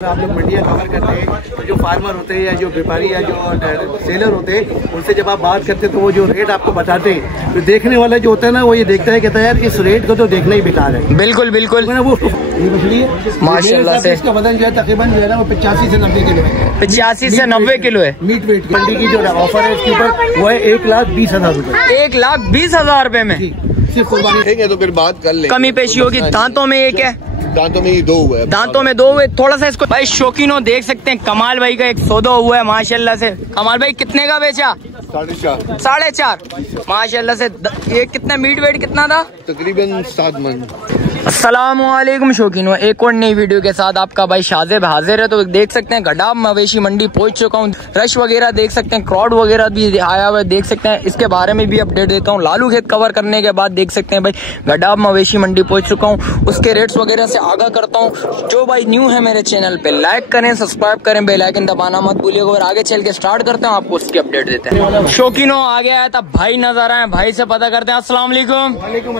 आप लोग मंडियाँ कवर करते हैं तो जो फार्मर होते हैं या जो व्यापारी या जो सेलर होते हैं उनसे जब आप बात करते हैं तो वो जो रेट आपको बताते हैं तो देखने वाला जो होता है ना वो ये देखता है कहता है यार इस रेट को तो देखना ही बेकार है। बिल्कुल बिल्कुल वो ये मछली है माशाल्लाह से इसका वजन जो है तकरीबन जो है ना वो 85 से 90 किलो है। 85 से 90 किलो है मीट वेट। मंडी की जो ऑफर है इसके ऊपर वो है 1,20,000 रूपए। 1,20,000 रूपए में सिर्फ कुर्बानी। तो फिर बात कर ले। कमी पेशी होगी। दांतों में एक है, दांतों में 2 हुए। दांतों में 2 हुए। थोड़ा सा इसको भाई शौकीनों देख सकते हैं। कमाल भाई का एक सौदा हुआ है माशाल्लाह से। कमाल भाई कितने का बेचा? 4.5 माशाल्लाह से। ये कितना मीट वेट कितना था? तकरीबन 7 मन। अस्सलामुअलैकुम शौकीनों, एक और नई वीडियो के साथ आपका भाई शाज़ेब हाजिर है। तो देख सकते हैं गडाब मवेशी मंडी पहुंच चुका हूं। रश वगैरह देख सकते हैं, क्राउड वगैरह भी आया हुआ है देख सकते हैं। इसके बारे में भी अपडेट देता हूं। लालू खेत कवर करने के बाद देख सकते हैं भाई गडाब मवेशी मंडी पहुंच चुका हूँ। उसके रेट्स वगैरह से आगाह करता हूँ। जो भाई न्यू है मेरे चैनल पे लाइक करें, सब्सक्राइब करें, बेल आइकन दबाना मत भूलिएगा। और आगे चल के स्टार्ट करते हैं, आपको उसकी अपडेट देते हैं। शौकीनों आगे आया था भाई नजर आए, भाई से पता करते हैं। अस्सलाम वालेकुम।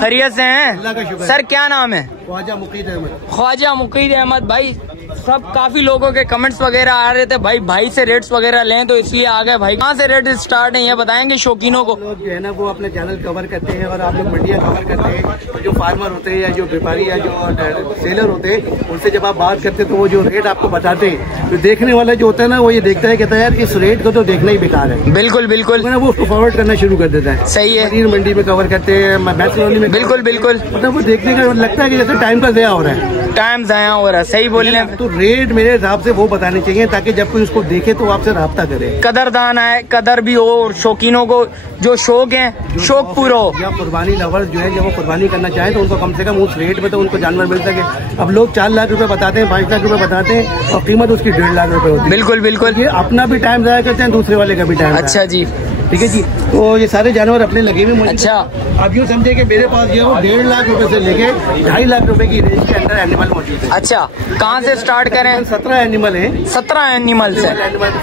खैरियत से हैं सर? क्या नाम है? ख्वाजा मुकीद अहमद। ख्वाजा मुकीद अहमद भाई। सब काफी लोगों के कमेंट्स वगैरह आ रहे थे भाई से रेट्स वगैरह लें, तो इसलिए आ गए भाई। कहाँ से रेट स्टार्ट है ये बताएंगे शौकीनों को? लोग जो है ना वो अपने चैनल कवर करते हैं और आप लोग मंडियाँ कवर करते हैं तो जो फार्मर होते हैं या जो व्यापारी या जो सेलर होते हैं उनसे जब आप बात करते हैं तो वो जो रेट आपको बताते हैं तो देखने वाला जो होता है ना वो ये देखता है कहता है यार इस रेट को तो देखना ही बेकार है। बिल्कुल बिल्कुल वो उसको फॉरवर्ड करना शुरू कर देता है। सही है। पनीर मंडी में कवर करते हैं, मैसलोनी में। बिल्कुल बिल्कुल। मतलब वो देखने का लगता है कि जैसे टाइम का ज़ाया हो रहा है। टाइम ज़ाया हो रहा है, सही बोल रहे हैं। तो रेट मेरे हिसाब से वो बताने चाहिए ताकि जब कोई उसको देखे तो आपसे राब्ता करे। कदरदान है, कदर भी हो और शौकीनों को जो शौक है शौक पूरा हो। या कुर्बानी लवर्स जो है जब वो कुर्बानी करना चाहे तो उनको कम से कम उस रेट में तो उनको जानवर मिल सके। अब लोग 4 लाख रुपए बताते हैं, 5 लाख रुपए बताते हैं और कीमत उसकी 1.5 लाख रुपए होती है। बिल्कुल बिल्कुल। ये अपना भी टाइम ज़ाया करते हैं, दूसरे वाले का भी टाइम। अच्छा जी, ठीक है जी। तो ये सारे जानवर अपने लगे हुए मुझे। अच्छा, आप यूँ समझे कि मेरे पास जो है वो 1.5 लाख रुपए से लेके 2.5 लाख रुपए की रेंज के अंदर एनिमल मौजूद है। अच्छा, कहाँ से स्टार्ट करें? 17 एनिमल है। 17 एनिमल्स है।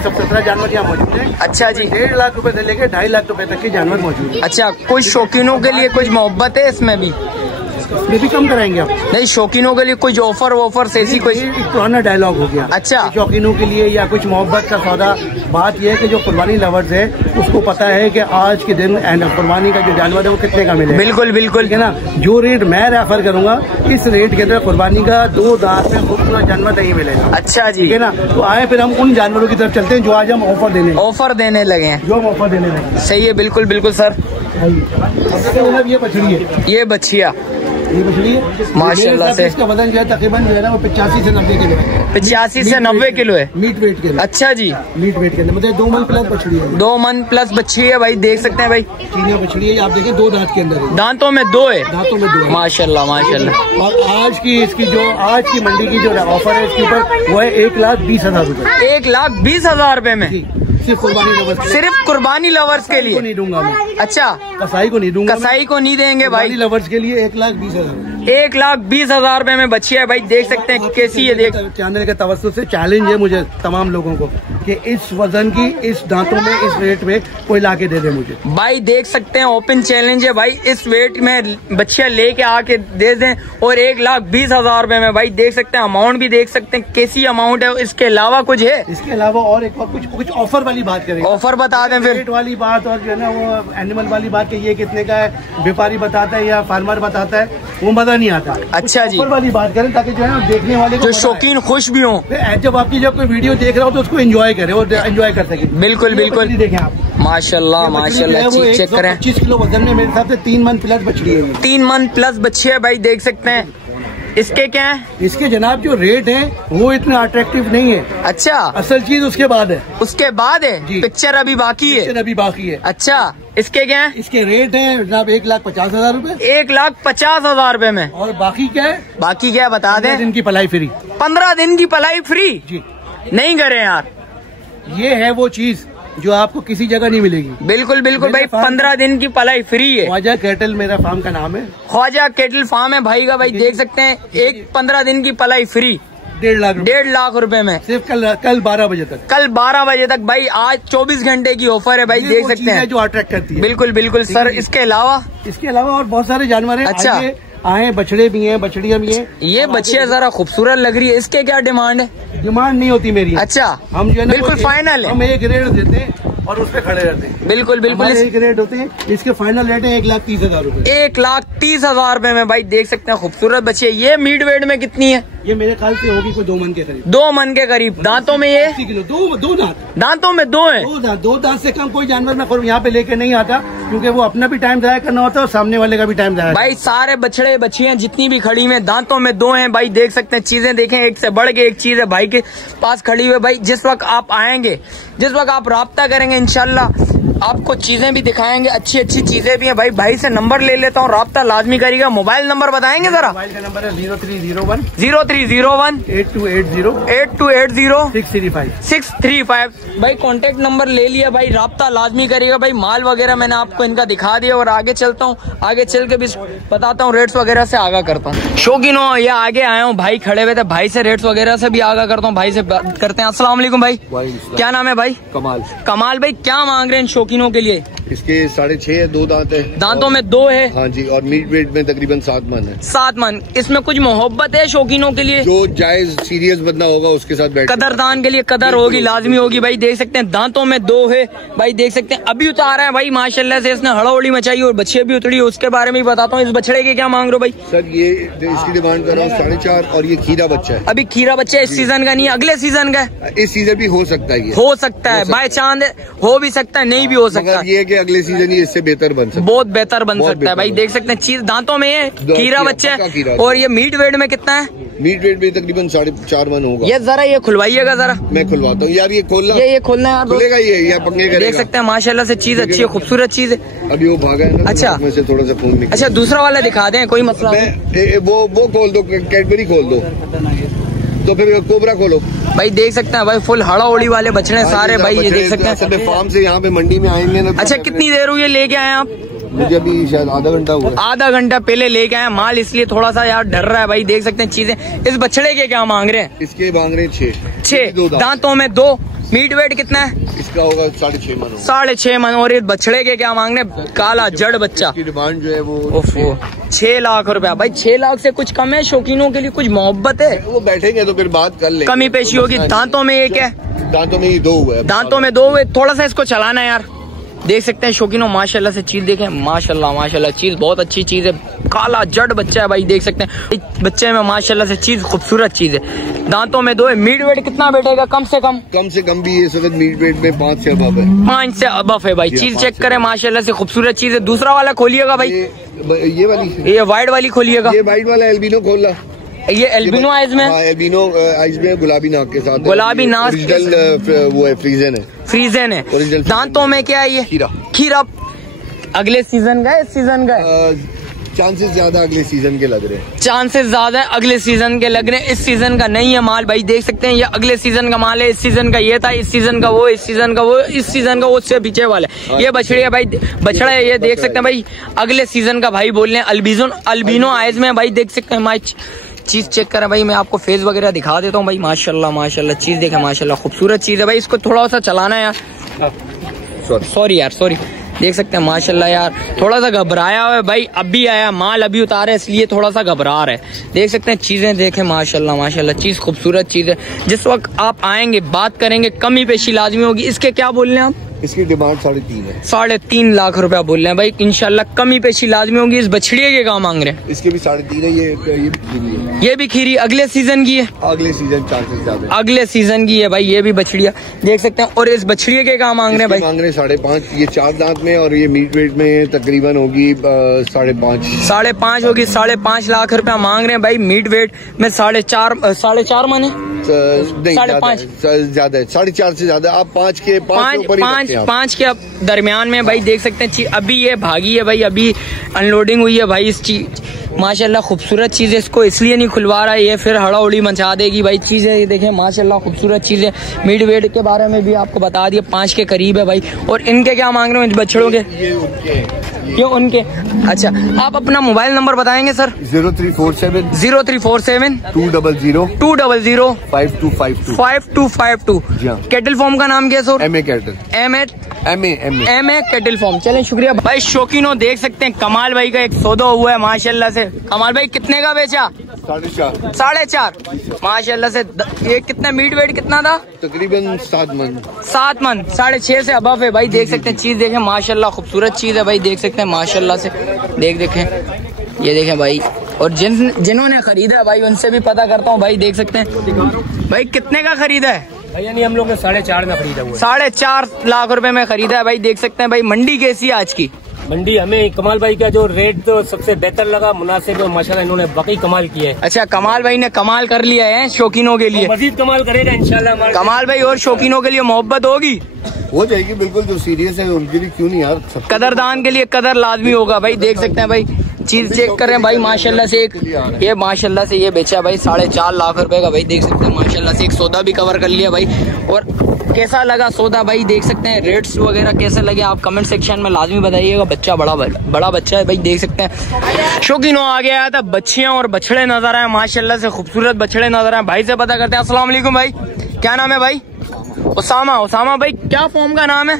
सब 17 जानवर यहाँ मौजूद है। अच्छा जी। 1.5 लाख रुपए से लेके 2.5 लाख रुपए तक के जानवर मौजूद है। अच्छा, कुछ शौकीनों के लिए कुछ मोहब्बत है इसमें भी? ये भी कम कराएंगे आप? नहीं, शौकीनों के लिए कुछ ऑफर से ऐसी कोई? एक पुराना डायलॉग हो गया। अच्छा, शौकीनों के लिए या कुछ मोहब्बत का सौदा। बात यह है कि जो कुर्बानी लवर्स है उसको पता है कि आज के दिन कुर्बानी का जो जानवर है वो कितने का मिलेगा। बिल्कुल बिल्कुल है ना। जो रेट मैं रेफर करूंगा इस रेट के अंदर कुर्बानी का 2 दांत में खूबसूरत जानवर नहीं मिलेगा। अच्छा जी, ठीक है ना। तो आए फिर हम उन जानवरों की तरफ चलते हैं जो आज हम ऑफर देने लगे हैं। जो हम ऑफर देने लगे। सही है, बिल्कुल बिल्कुल सर। ये बछड़ी है, ये बछिया, ये मछली है माशाल्लाह से। इसका वजन जो है तकरीबन जो है ना वो 85 से 90 किलो है। 85 से 90 किलो है मीट वेट के अंदर। अच्छा जी, मीट वेट के अंदर मतलब 2 मन प्लस बछड़ी है। 2 मन प्लस बच्ची है भाई, देख सकते हैं भाई। चीनिया बछड़ी है, आप देखिए 2 दांत के अंदर है। दांतों में 2 है। दांतों में 2 है। माशाल्लाह माशाल्लाह। और आज की मंडी की जो ऑफर है इसके ऊपर वो है 1,20,000 रूपए। 1,20,000 रूपए में सिर्फ कुर्बानी लवर्स। सिर्फ कुर्बानी लवर्स के लिए नहीं दूंगा मैं। अच्छा, कसाई को नहीं दूंगा। कसाई को नहीं देंगे भाई। लवर्स के लिए 1,20,000। 1,20,000 रूपए में बच्ची है भाई, देख सकते हैं कैसी है। देख चैनल के तवज्जो से चैलेंज है मुझे तमाम लोगों को कि इस वजन की, इस दांतों में, इस वेट में कोई लाके दे दे मुझे। भाई देख सकते हैं ओपन चैलेंज है भाई, इस वेट में बच्चियां लेके आके दे दें और 1,20,000 रूपए में भाई देख सकते हैं। अमाउंट भी देख सकते हैं कैसी अमाउंट है। इसके अलावा कुछ है? इसके अलावा और एक कुछ ऑफर वाली बात करेंगे। ऑफर बता दें फिर। रेट वाली बात और जो है ना वो एनिमल वाली बात कि ये कितने का है, व्यापारी बताता है या फार्मर बताता है, वो मजा नहीं आता। अच्छा जी, ऑफर वाली बात करें ताकि जो है ना देखने वाले को जो शौकीन खुश भी हो, जब आपकी जब कोई वीडियो देख रहा हो तो उसको एंजॉय करे और एंजॉय कर सके। बिल्कुल बिल्कुल। देखें आप माशाल्लाह माशाल्लाह, चेक करें। 25 किलो वजन में मेरे हिसाब से 3 मन प्लस बछड़ी है। 3 मन प्लस बच्ची है भाई, देख सकते हैं। इसके क्या है? इसके जनाब जो रेट है वो इतना अट्रैक्टिव नहीं है। अच्छा, असल चीज उसके बाद है। उसके बाद है? पिक्चर अभी बाकी है। पिक्चर अभी बाकी है। अच्छा, इसके क्या है? इसके रेट है जनाब 1,50,000 रूपए। 1,50,000 रूपए में। और बाकी क्या है? बाकी क्या बता दें? 15 दिन की पलाई फ्री। 15 दिन की पलाई फ्री जी। नहीं करें यार, ये है वो चीज जो आपको किसी जगह नहीं मिलेगी। बिल्कुल बिल्कुल भाई, 15 दिन की पलाई फ्री है। ख्वाजा कैटल मेरा फार्म का नाम है। ख्वाजा कैटल फार्म है भाई का, भाई देख सकते हैं। 15 दिन की पलाई फ्री 1.5 लाख रुपए में सिर्फ कल 12 बजे तक। कल 12 बजे तक भाई, आज 24 घंटे की ऑफर है भाई, देख सकते हैं। जो अट्रैक्ट करती है। बिल्कुल बिल्कुल सर। इसके अलावा और बहुत सारे जानवर हैं। अच्छा, आए, बछड़े भी हैं, बछड़ियाँ भी हैं। ये बच्चियाँ जरा खूबसूरत लग रही है, इसके क्या डिमांड है? डिमांड नहीं होती मेरी। अच्छा, हम जो है ना बिल्कुल फाइनल है, हम एक रेट देते हैं और उस पे खड़े रहते हैं। बिल्कुल बिल्कुल एक रेट होते हैं, इसके फाइनल रेट है 1,30,000 रुपए। 1,30,000 रुपए में भाई देख सकते हैं खूबसूरत बच्चे। ये मीट वेट में कितनी है? ये मेरे ख्याल से होगी कोई 2 मन के करीब। 2 मन के करीब। दांतों में ये 80 किलो, दो दांत। दांतों में 2 है। 2 दांत से कम कोई जानवर मैं यहाँ पे लेके नहीं आता, क्योंकि वो अपना भी टाइम जाया करना होता है और सामने वाले का भी टाइम जाया। भाई सारे बछड़े बच्चियां जितनी भी खड़ी हुई दांतों में 2 हैं भाई, देख सकते हैं। चीजें देखें, एक से बढ़ के एक चीज है भाई के पास खड़ी हुई। भाई जिस वक्त आप आएंगे, जिस वक्त आप राब्ता करेंगे, इंशाल्लाह आपको चीजें भी दिखाएंगे, अच्छी अच्छी चीजें भी हैं। भाई से नंबर ले लेता हूँ, राब्ता लाजमी करिएगा। मोबाइल नंबर बताएंगे जरा? मोबाइल का नंबर है 0301 8280 635। भाई कांटेक्ट नंबर ले लिया भाई, राब्ता लाजमी करिएगा भाई। माल वगैरह मैंने आपको इनका दिखा दिया और आगे चलता हूँ, आगे चल के भी बताता हूँ, रेट्स वगैरह से आगा करता हूँ। शौकीनो ये आगे आया हूँ, भाई खड़े हुए थे, भाई से रेट्स वगैरह से भी आगा करता हूँ, भाई से बात करते हैं। अस्सलाम वालेकुम भाई, क्या नाम है भाई? कमाल भाई, क्या मांग रहे हैं शौकीनों के लिए? इसके 6.5 है, 2 दांत है। दांतों में 2 है। हाँ जी, और मीट वेट में तकरीबन 7 मन है। 7 मन। इसमें कुछ मोहब्बत है शौकीनों के लिए? जो जायज सीरियस बंदा होगा उसके साथ बैठ, कदरदान के लिए कदर होगी, लाजमी होगी भाई। देख सकते हैं दांतों में 2 है भाई, देख सकते हैं। अभी उतारा है भाई माशाल्लाह से, इसने हड़ाउड़ी मचाई और बच्चे भी उतरी, उसके बारे में बताता हूँ। इस बछड़े के क्या मांग रहे हो भाई? सर ये इसकी डिमांड कर रहा हूँ 4.5, और ये खीरा बच्चा है। अभी खीरा बच्चा इस सीजन का नहीं, अगले सीजन का है। इस सीजन भी हो सकता है, हो सकता है बाय चांद, हो भी सकता है, नहीं भी हो सकता। ये है कि अगले सीजन ही इससे बेहतर बन सकता है, बहुत बेहतर बन सकता है भाई। देख सकते हैं चीज दांतों में है, खीरा बच्चा है। और ये मीट वेट में कितना है? मीट वेट में तकरीबन 4.5 मन होगा। ये जरा ये खुलवाइएगा जरा, मैं खुलवाता हूँ यार। ये खोलना, ये खोलना यार, खुलेगा ये पंगे करेगा। देख सकते हैं माशाल्लाह से चीज अच्छी है, खूबसूरत चीज है। अभी वो भागा है ना, अच्छा में से थोड़ा सा खून निकला। अच्छा दूसरा वाला दिखा दें, कोई मसला नहीं। वो खोल दो, कैडबरी खोल दो, तो फिर कोबरा खोलो। भाई देख सकते हैं भाई, फुल हड़ा उड़ी वाले बछड़े सारे भाई, ये देख सकते हैं। फार्म से यहाँ पे मंडी में आएंगे ना। अच्छा कितनी देर हुई है लेके आए आप? मुझे अभी शायद आधा घंटा हुआ। आधा घंटा पहले लेके आए माल, इसलिए थोड़ा सा यार डर रहा है भाई। देख सकते हैं चीजें। इस बछड़े के क्या मांग रहे हैं? इसके मांग रहे हैं 6 दांतों में 2। मीट वेट कितना है? इसका होगा 6.5 मन। 6.5 मन। और इस बछड़े के क्या मांग रहे हैं? काला जड़ बच्चा। इसकी डिमांड जो है वो 6 लाख रुपया। भाई 6 लाख से कुछ कम है? शौकीनों के लिए कुछ मोहब्बत है? वो बैठेंगे तो फिर बात कर लेंगे, कमी पेशी होगी। दांतों में एक है? दांतों में 2 हुए। दांतों में 2 हुए। थोड़ा सा इसको चलाना है यार। देख सकते हैं शौकीनों माशाल्लाह से चीज देखें, माशाल्लाह माशाल्लाह चीज बहुत अच्छी चीज है। काला जड़ बच्चा है भाई, देख सकते हैं बच्चे में माशाल्लाह से चीज खूबसूरत चीज है। दांतों में 2 है। मीट वेट कितना बैठेगा कम से कम? कम से कम भी ये मीट वेट में 5 से अबव है। 5 से अबव है भाई। चीज चेक करें माशाल्लाह से खूबसूरत चीज है। दूसरा वाला खोलिएगा भाई, ये वाली, ये वाइट वाली खोलिएगा। ये वाइट वाला एल्बिनो खोला। ये एल्बिनो आइज में? एल्बिनो आइज में गुलाबी नाक के साथ। गुलाबी नाक, ओरिजिनल वो है, फ्रीजन है। फ्रीजन है। दांतों में क्या है ये? खीरा। अगले सीजन का है, इस सीजन का है? चांसेस ज्यादा अगले सीजन के लग रहे हैं। चांसेस ज्यादा है अगले सीजन के लग रहे हैं, इस सीजन का नहीं है माल भाई। देख सकते हैं ये अगले सीजन का माल है। इस सीजन का ये था, इस सीजन का वो, इस सीजन का वो, इस सीजन का वो, उससे पीछे वाला है। ये बछड़ी है भाई, बछड़ा है ये। देख सकते हैं भाई अगले सीजन का भाई बोल रहे हैं। अल्बिनो आइज में भाई, देख सकते हैं भाई चीज चेक करें भाई। मैं आपको फेस वगैरह दिखा देता हूँ भाई। माशाल्लाह माशाल्लाह चीज देखें, माशाल्लाह खूबसूरत चीज है भाई। इसको थोड़ा सा चलाना है यार। सॉरी यार, सॉरी। देख सकते हैं माशाल्लाह यार, थोड़ा सा घबराया हुआ है भाई। अभी आया माल, अभी उतारा है, इसलिए थोड़ा सा घबरा रहा है। देख सकते हैं चीजें देखें, माशाल्लाह माशाल्लाह चीज खूबसूरत चीज है। जिस वक्त आप आएंगे बात करेंगे, कमी पेशी लाजमी होगी। इसके क्या बोल रहे हैं आप? इसकी डिमांड 3.5 है। 3.5 लाख रुपया बोल रहे हैं भाई। इंशाल्लाह कमी पेशी लाजमी होगी। इस बछड़िए के क्या मांग रहे हैं? इसके भी 3.5 है। ये भी खीरी है। ये भी खीरी अगले सीजन की है? अगले सीजन चांसेस ज्यादा, अगले सीजन की है भाई। ये भी बछड़िया देख सकते हैं। और इस बछड़िए के क्या मांग रहे हैं भाई? मांग रहे 5.5। ये 4 दांत में, और ये मीट वेट में तकरीबन होगी 5.5। 5.5 होगी। 5.5 लाख रुपया मांग रहे हैं भाई। मीट वेट में 4.5 मन है। 5.5 ज्यादा है, 4.5 से ज्यादा। आप 5 के दरमियान में भाई देख सकते हैं। अभी ये भागी है भाई, अभी अनलोडिंग हुई है भाई। इस चीज माशाल्लाह खूबसूरत चीज है। इसको इसलिए नहीं खुलवा रहा है, ये फिर हड़ा उड़ी मचा देगी भाई। चीज है ये देखें, माशाल्लाह खूबसूरत चीज है। मीट वेट के बारे में भी आपको बता दिया, 5 के करीब है भाई। और इनके क्या मांग रहे हो इन बछड़ों के? ये उनके। अच्छा आप अपना मोबाइल नंबर बताएंगे सर? 0347 200 5252। 5252। कैटल फॉर्म का नाम क्या है sir? MA cattle. MA MA cattle farm. चलें शुक्रिया भाई। शौकीनों देख सकते हैं कमाल भाई का एक सौदा हुआ है माशाल्लाह से। कमाल भाई कितने का बेचा? 4.5 माशाल्लाह से। ये कितना मीट वेट कितना था? तकरीबन 7 मन। 7 मन। 6.5 से अबव है भाई। देख सकते हैं चीज देखें माशाल्लाह खूबसूरत चीज है भाई। देख सकते हैं माशाल्लाह से। देखें ये देखें भाई। और जिन्होंने खरीदा है भाई उनसे भी पता करता हूँ भाई। देख सकते हैं भाई कितने का खरीदा है? यानी हम लोग ने 4.5 में खरीदा हुआ। 4.5 लाख रुपए में खरीदा है भाई। देख सकते हैं भाई। मंडी कैसी है आज की? मंडी हमें कमाल भाई का जो रेट तो सबसे बेहतर लगा, मुनासिब और माशाल्लाह इन्होंने बाकी कमाल किया है। अच्छा कमाल भाई ने कमाल कर लिया है शौकीनों के लिए। मजीद कमाल करेगा इंशाल्लाह। कमाल भाई और शौकीनों के लिए मोहब्बत होगी, हो जाएगी बिल्कुल। जो सीरियस है उनके लिए क्यों नहीं यार। कदरदान के लिए कदर लाजमी होगा भाई। देख सकते हैं भाई चीज चेक कर रहे हैं भाई माशाल्लाह से। एक ये माशाल्लाह से ये बेचा भाई 4.5 लाख रुपए का भाई। देख सकते हैं माशाल्लाह से। एक सौदा भी कवर कर लिया भाई। और कैसा लगा सौदा भाई? देख सकते हैं रेट्स वगैरह कैसे लगे आप कमेंट सेक्शन में लाजमी बताइएगा। बच्चा बड़ा बच्चा है भाई। देख सकते हैं शौकीनों आगे आया था। बच्चियां और बछड़े नजर आए माशाल्लाह से। खूबसूरत बछड़े नजर आए। भाई से पता करते हैं। अस्सलाम वालेकुम भाई। क्या नाम है भाई? उसामा भाई क्या फॉर्म का नाम है?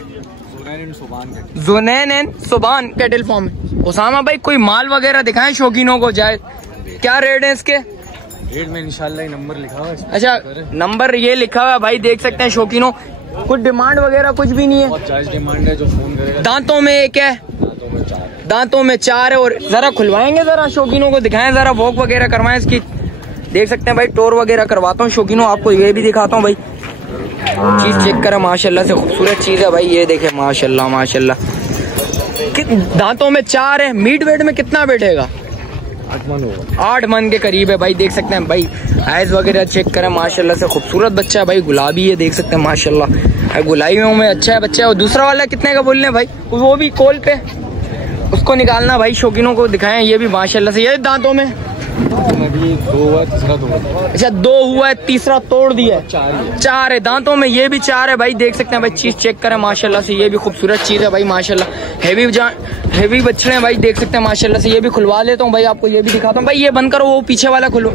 Junain and Suban cattle farm. Usama भाई कोई माल वगैरह दिखाएं शौकीनों को जाए। क्या रेट है इसके? रेट में इंशाल्लाह नंबर लिखा हुआ है। अच्छा नंबर ये लिखा हुआ है भाई। देख सकते हैं शौकीनों। कुछ डिमांड वगैरह कुछ भी नहीं है? बहुत जायज डिमांड है। जो फोन करेगा। दांतों में एक है? दांतों में 4 है। और जरा खुलवाएंगे जरा शौकीनों को दिखाएं जरा। वॉक वगैरह करवाएं इसकी। देख सकते हैं भाई टोर वगैरह करवाता हूँ शौकीनों। आपको ये भी दिखाता हूँ भाई। चीज चेक करें माशाल्लाह से। खूबसूरत चीज है भाई। ये देखें माशाल्लाह। दांतों में 4 है। मीट वेट में कितना बैठेगा? 8 मन होगा। 8 मन के करीब है भाई। देख सकते हैं भाई आइज वगैरह चेक करें माशाल्लाह से। खूबसूरत बच्चा है भाई। गुलाबी है। देख सकते हैं माशाल्लाह। गुलाबियों में अच्छा है बच्चा है। और दूसरा वाला कितने का बोलने भाई? वो भी कॉल पे उसको निकालना भाई। शौकीनों को दिखाएं। ये भी माशाल्लाह से। ये दांतों में अभी 2 हुआ, तीसरा तोड़। अच्छा 2 हुआ है, तीसरा तोड़ दिया है। 4 है दांतों में। ये भी 4 है भाई। देख सकते हैं भाई चीज चेक करें माशाल्लाह से। ये भी खूबसूरत चीज है भाई माशाल्लाह। हेवी बच्चे हैं भाई। देख सकते हैं माशाल्लाह से। ये भी खुलवा लेता हूँ भाई। आपको ये भी दिखाता हूँ भाई। ये बंद करो। वो पीछे वाला खोलो।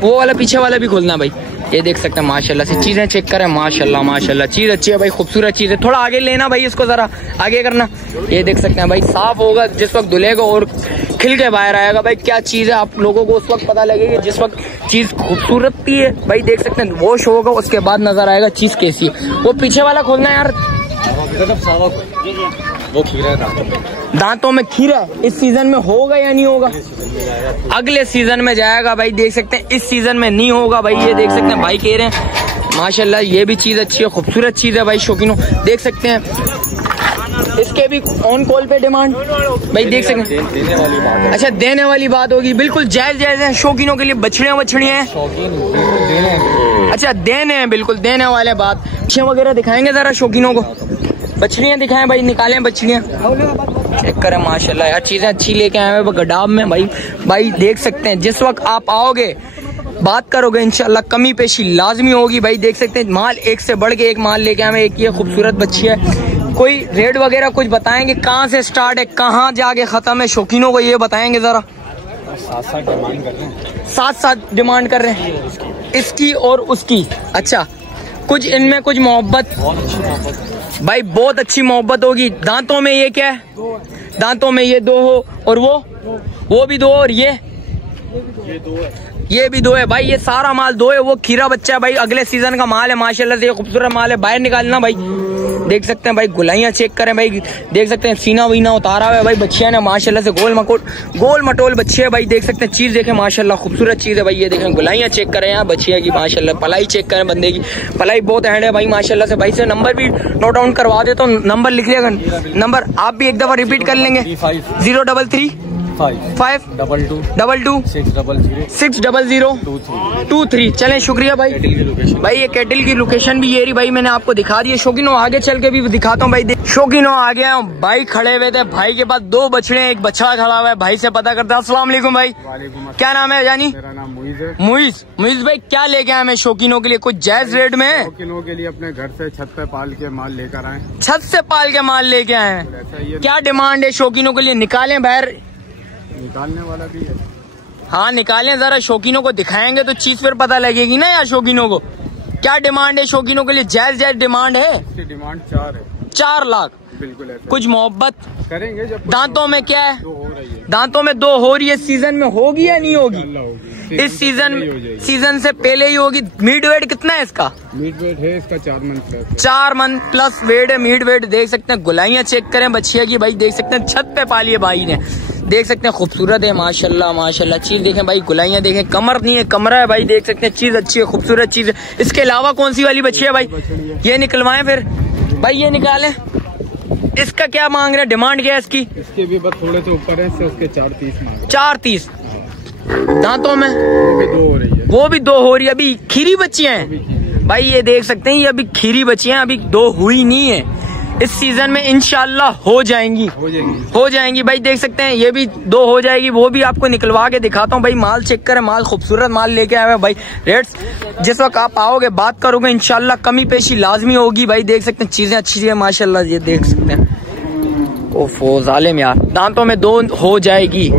वो वाला पीछे वाला भी खोलना भाई। ये देख सकते हैं माशाल्लाह से। चीजें चेक करें माशाल्लाह। चीज अच्छी है भाई। खूबसूरत चीज है। थोड़ा आगे लेना भाई इसको जरा आगे करना। ये देख सकते हैं भाई साफ होगा जिस वक्त धुलेगा और खिल के बाहर आएगा भाई। क्या चीज है आप लोगों को उस वक्त पता लगेगी जिस वक्त चीज खूबसूरती है भाई। देख सकते हैं वॉश होगा उसके बाद नजर आएगा चीज कैसी है। वो पीछे वाला खोलना है यार। वो खीरा है दांतों में खीरा इस सीजन में होगा या नहीं होगा? अगले सीजन में जाएगा भाई। देख सकते हैं इस सीजन में नहीं होगा भाई। ये देख सकते हैं भाई कह रहे हैं माशाल्लाह। ये भी चीज अच्छी है। खूबसूरत चीज है भाई शौकीनों। देख सकते हैं इसके भी ऑन कॉल पे डिमांड भाई। देख सकते हैं देने वाली बात है। अच्छा देने वाली बात होगी। बिल्कुल जायज है शौकीनों के लिए। बछड़ियाँ हैं। अच्छा देने हैं बिल्कुल देने वाले बात। बच्चियाँ वगैरह दिखाएंगे जरा शौकीनों को। बछड़ियाँ दिखाएं भाई। निकालें बछड़ियाँ चेक करें माशाल्लाह यार। चीजें अच्छी लेके आए हैं गडाब में भाई। देख सकते हैं जिस वक्त आप आओगे बात करोगे इंशाल्लाह कमी पेशी लाजमी होगी भाई। देख सकते हैं माल एक से बढ़ के एक माल लेके आए। एक ये खूबसूरत बच्ची है। कोई रेट वगैरह कुछ बताएंगे? कहाँ से स्टार्ट है कहाँ जाके खत्म है? शौकीनों को ये बताएंगे जरा। 7 डिमांड कर रहे हैं। 7 डिमांड कर रहे हैं इसकी और उसकी। अच्छा कुछ इनमें कुछ मोहब्बत भाई बहुत अच्छी मोहब्बत होगी। दांतों में ये क्या है? दांतों में ये 2 हो और वो भी 2 और ये 2 है। ये भी 2 है भाई। ये सारा माल 2 है। वो खीरा बच्चा है भाई। अगले सीजन का माल है माशाल्लाह से। खूबसूरत माल है। बाहर निकालना भाई। देख सकते हैं भाई गुलाइयाँ चेक करें भाई। देख सकते हैं सीना वीना उतारा हुआ है भाई। बच्चियाँ ने माशाल्लाह से गोल मटोल बच्चे है भाई। देख सकते हैं चीज देखें माशाल्लाह खूबसूरत चीज है भाई। ये देखें गुलाइयाँ चेक करें यहाँ बच्चियाँ की माशाल्लाह। पलाई चेक करें बंदे की। पलाई बहुत हैंड है भाई माशाल्लाह से। भाई से नंबर भी नोट डाउन करवा देता हूँ। नंबर लिख लिया। नंबर आप भी एक दफा रिपीट कर लेंगे। 033 5 22 60023। चलें शुक्रिया भाई। भाई ये कैटल की लोकेशन भी ये रही भाई। मैंने आपको दिखा दी है। शौकीनों आगे चल के भी दिखाता हूँ भाई। शौकीनों आ गया हूँ भाई। खड़े हुए थे भाई के पास 2 बछड़े एक बच्चा खड़ा हुआ है। भाई से पता करता हूँ। अस्सलाम वालेकुम भाई। क्या नाम है जानी? मेरा नाम मुइज है। मुइज भाई क्या लेके आए मैं शौकीनों के लिए? कुछ जायज रेट में? शौकीनों के लिए अपने घर से छत पे पाल के माल लेकर आए। छत से पाल के माल लेके आए हैं। क्या डिमांड है शौकीनों के लिए? निकालें बाहर। निकालने वाला भी है। हाँ निकालें जरा। शौकीनों को दिखाएंगे तो चीज फिर पता लगेगी ना यार शौकीनों को। क्या डिमांड है शौकीनों के लिए? जायज डिमांड है। इसकी डिमांड 4 है। 4 लाख बिल्कुल ऐसा कुछ मोहब्बत करेंगे जब दांतों में क्या है, हो रही है, दांतों में 2 हो रही है, सीजन में होगी या नहीं होगी? होगी इस सीजन से पहले ही होगी। मीट वेट कितना है इसका? मीट वेट है इसका 4 मंथ 4 मंथ प्लस वेट है। मीट वेट देख सकते हैं, गुलाइयां चेक करें बछिया की भाई, देख सकते हैं छत पे पाली है भाई ने, देख सकते हैं खूबसूरत है माशाल्लाह माशाल्लाह। चीज देखें भाई, गुलाइयां देखें, कमर नहीं है कमरा है भाई, देख सकते हैं चीज अच्छी है, खूबसूरत चीज है। इसके अलावा कौन सी वाली बच्ची है भाई? ये निकलवाएं फिर भाई, ये निकालें। इसका क्या मांग रहे हैं, डिमांड क्या है इसकी? इसके भी बस थोड़े से ऊपर है, इससे उसके 4.30 मांग 4.30। दांतों में वो भी 2 हो रही है, वो भी 2 हो रही है। अभी खीरी बच्चियां हैं भाई, ये देख सकते हैं, ये अभी खीरी बच्चियां हैं, अभी 2 हुई नहीं है। इस सीजन में इंशाल्लाह हो जाएंगी भाई, देख सकते हैं ये भी 2 हो जाएगी। वो भी आपको निकलवा के दिखाता हूँ भाई। माल चेक करें, माल खूबसूरत माल लेके आए भाई। रेट्स जिस वक्त आप आओगे बात करोगे इंशाल्लाह कमी पेशी लाजमी होगी भाई। देख सकते हैं चीजें अच्छी है माशाल्लाह, ये देख सकते हैं। ओफो जालिम यार, दांतों में 2 हो जाएगी।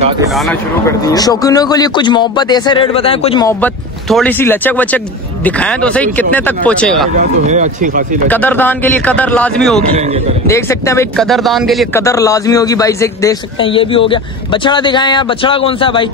दिलाना शुरू कर दी। शौकीनों के लिए कुछ मोहब्बत, ऐसे रेट बताएं, कुछ मोहब्बत, थोड़ी सी लचक वचक दिखाएं तो सही, कितने तक पहुंचेगा? तो है अच्छी खासी कदरदान के लिए कदर लाजमी होगी, देख सकते हैं भाई, कदरदान के लिए कदर लाजमी होगी भाई। देख सकते हैं ये भी हो गया। बछड़ा दिखाएं यार, बछड़ा कौन सा है भाई?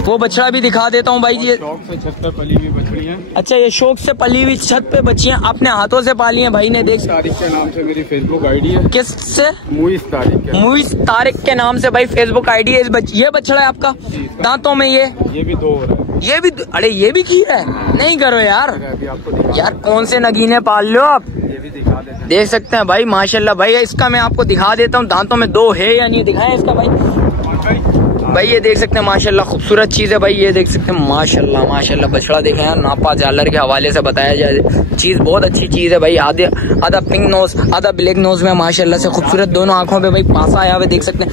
वो बछड़ा भी दिखा देता हूँ भाई। ये शौक से छत पे पली हुई बछड़ी है। अच्छा, ये शौक से पली हुई छत पे बच्चियां अपने हाथों से पाली हैं भाई ने। देख तारिक के नाम से मेरी फेसबुक आईडी है। किस से? मुइस तारिक के नाम से भाई फेसबुक आईडी है। ये बछड़ा है आपका, दांतों में ये भी 2 हो रहा है। ये भी, अरे ये भी खीरा है, नहीं करो यार। अभी आपको यार कौन से नगीने पाल लो आप, ये भी दिखा देते हैं। देख सकते हैं भाई माशाल्लाह भाई। इसका मैं आपको दिखा देता हूँ, दांतों में 2 है या नहीं, दिखाएं इसका भाई। ये देख सकते हैं माशाल्लाह खूबसूरत चीज है भाई। ये देख सकते हैं माशाल्लाह माशाल्लाह। बछड़ा देखें यार, नापा जालर के हवाले से बताया जाए, चीज बहुत अच्छी चीज है भाई। आधा पिंक नोज आधा ब्लैक नोज में माशाल्लाह से खूबसूरत, दोनों आंखों पे भाई पासा आया हुआ देख सकते हैं,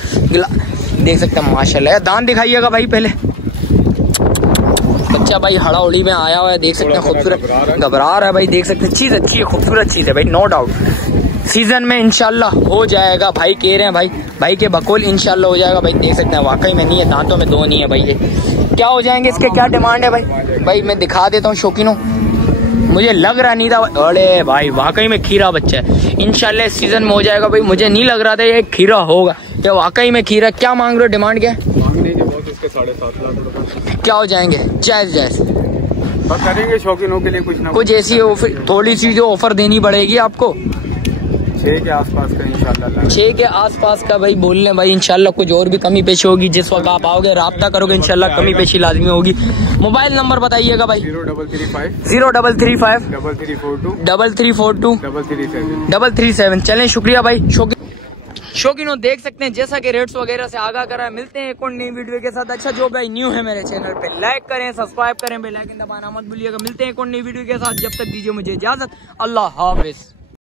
देख सकते हैं माशाल्लाह। दांत दिखाइएगा भाई पहले। बच्चा भाई हड़ा उड़ी में आया हुआ है, देख सकते हैं खूबसूरत, घबरा रहा है भाई, देख सकते हैं चीज अच्छी है, खूबसूरत चीज है भाई, नो डाउट। सीजन में इंशाल्लाह हो जाएगा भाई, कह रहे हैं भाई के बकौल इंशाल्लाह हो जाएगा भाई। देख सकते हैं वाकई में नहीं है, दांतों में 2 नहीं है भाई। ये क्या हो जाएंगे, इसके क्या डिमांड है भाई? मैं दिखा देता हूँ शौकीनों, मुझे लग रहा नहीं था। अरे भाई वाकई में खीरा बच्चा है, इंशाल्लाह इस सीजन में हो जाएगा भाई। मुझे नहीं लग रहा था ये खीरा होगा, क्या वाकई में खीरा? क्या मांग रहे हो, डिमांड क्या है? मांगने के बहुत इसके 7.5 लाख रुपए। क्या हो जाएंगे? जायज बस करेंगे शौकीनों के लिए कुछ ऐसी थोड़ी सी जो ऑफर देनी पड़ेगी आपको। 6 के आसपास का इंशाल्लाह। 6 के आसपास का भाई बोल रहे भाई, इंशाल्लाह कुछ और भी कमी पेशी होगी। जिस वक्त आप आओगे राब्ता करोगे इंशाल्लाह कमी पेशी लाजमी होगी। मोबाइल नंबर बताइएगा भाई। 0335 0335 3342 337। चलें, शुक्रिया भाई। शौकीनों देख सकते हैं जैसा कि रेट्स वगैरह से आगाह करा है। मिलते हैं एक और नई वीडियो के साथ। अच्छा जो भाई न्यू है मेरे चैनल पे, लाइक करें, सब्सक्राइब करें, बेल आइकन दबाना मत भूलिएगा। मिलते हैं एक और नई वीडियो के साथ, जब तक दीजिए मुझे इजाजत। अल्लाह हाफिज।